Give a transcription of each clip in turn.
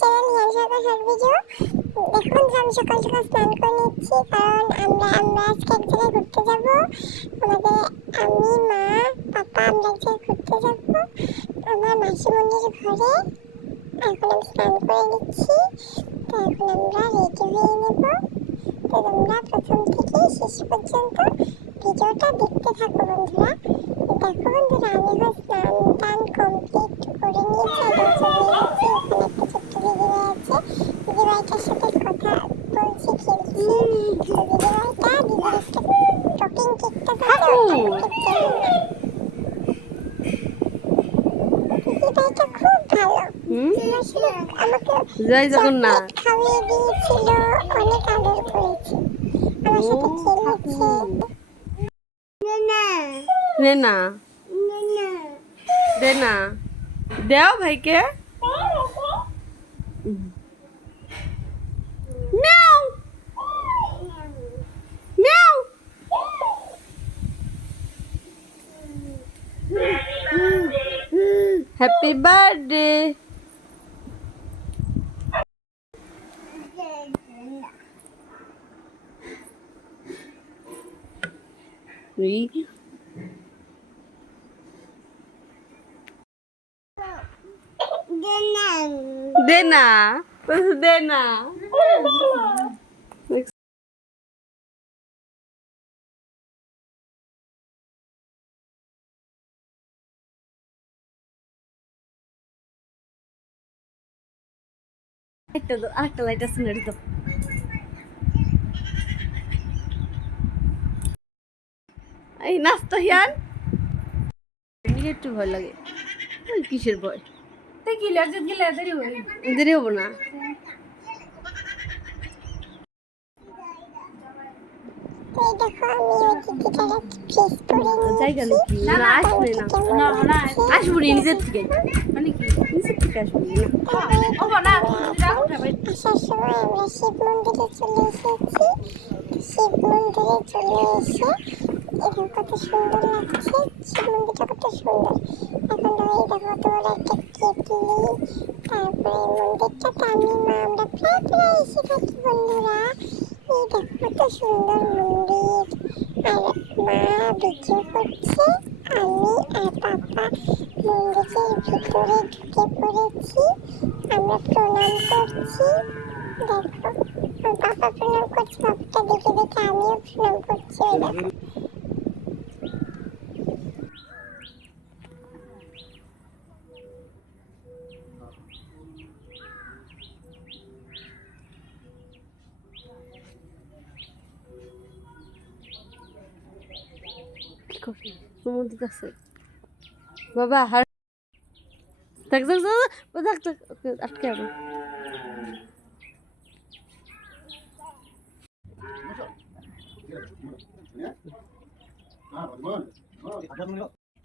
Channel হিয়ান সরকার short video. দেখুন আমি সকাল সকাল স্নান করে নিচ্ছি, কারণ আমরা আজকে এক জায়গায় ঘুরতে যাব। আমাদের আমি, মা, পাপা আমরা এক জায়গায় ঘুরতে যাব আমার মাসি মন্দির ঘরে। এখন আমি স্নান করে নিচ্ছি, তো এখন আমরা রেডি হয়ে নেব। তো তোমরা প্রথম থেকে শেষ পর্যন্ত ভিডিওটা দেখতে থাকো বন্ধুরা। দেখো বন্ধুরা, আমি স্নান টান কমপ্লিট করে নিয়েছি, একদম চলে এসেছি। ওখানে একটা ছোট্ট দিদিভাই আছে, দিদিভাইটার সাথে কথা বলছি, খেলছি। দিদিভাইটা দিদির একটা টকিং কেকটা আছে, দিদিভাইটা খুব ভালো। আমাকে জয় জগন্নাথ খাইয়ে দিয়েছিল, অনেক আদর করেছে, আমার সাথে খেলেছে। নে না দে না দেও ভাইকে মিয়াও মিয়াও হ্যাপি বার্থডে দে না দে না আরেকটা লাইট আছে না তো এই নাস্তা হিয়ান নিজে একটু ভয় লাগে কিসের ভয় দেরি হবো না এই দেখো আমি ওই দিদিটার ড্রেস পরে জায়গা নাকি না আসবে না আসবো নি নিজের থেকে মানে কি নিজের থেকে আসবো না আসার সময় আমরা শিব মন্দিরে চলে এসেছি। শিব মন্দিরে চলে এসে এরকম কত সুন্দর লাগছে, শিব মন্দিরটা কত সুন্দর। এখন এই দেখো কত বড় একটা কেটলি, তারপরে মন্দিরটাতে আমি, মা আমরা প্রায় এসে থাকি বন্ধুরা। এই দেখো কত সুন্দর মন্দির, আর মা ভিডিও করছে, আমি আর পাপা মন্দিরের ভিতরে ঢুকে পড়েছি। আমরা প্রণাম করছি, দেখো পাপা প্রণাম করছে, পাপাটা দেখে দেখে আমিও প্রণাম করছি। ওই দেখো কি করবি সমুদ্র আছে বাবা হার থাক থাক থাক থাক আটকে যাবো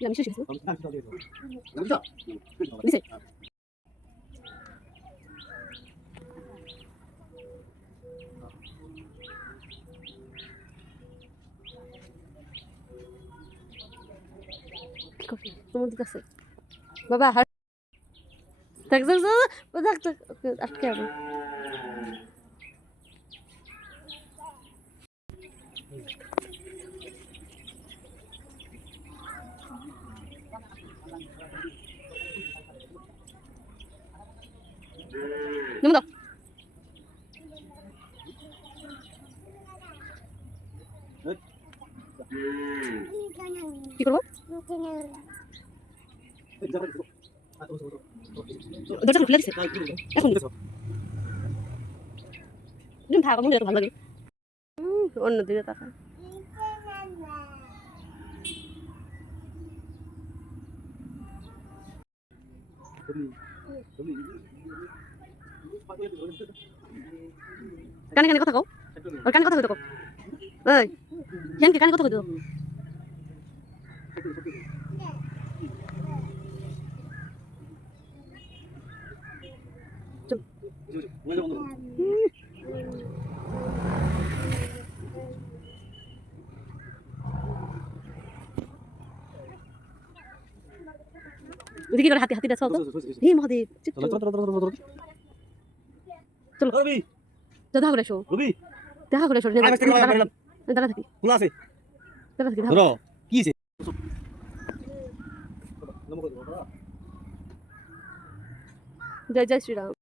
আমি শেষ দিছে কি করবি সমুদ্র আছে বাবা হার থাক থাক থাক থাক আটকে যাবো নেমে দাও কি করবো দরজা খুলে দিছে এখন তুমি থাকো মনে ভালো লাগে অন্য দিকে তাকা কানে কানে কথা কও আর কানে কথা কইতো এই জান কি কানে কথা কইতো চুপ ওদিকে করে হাতি হাতি দাও তো এই মহাদেব চলো রবি যা দেখা করে এসো রবি দেখা করে এসো আমি থেকে দাঁড়া থাকি খোলা আছে দাঁড়া থাকি ধরো কি আছে জয় জয় শ্রীরাম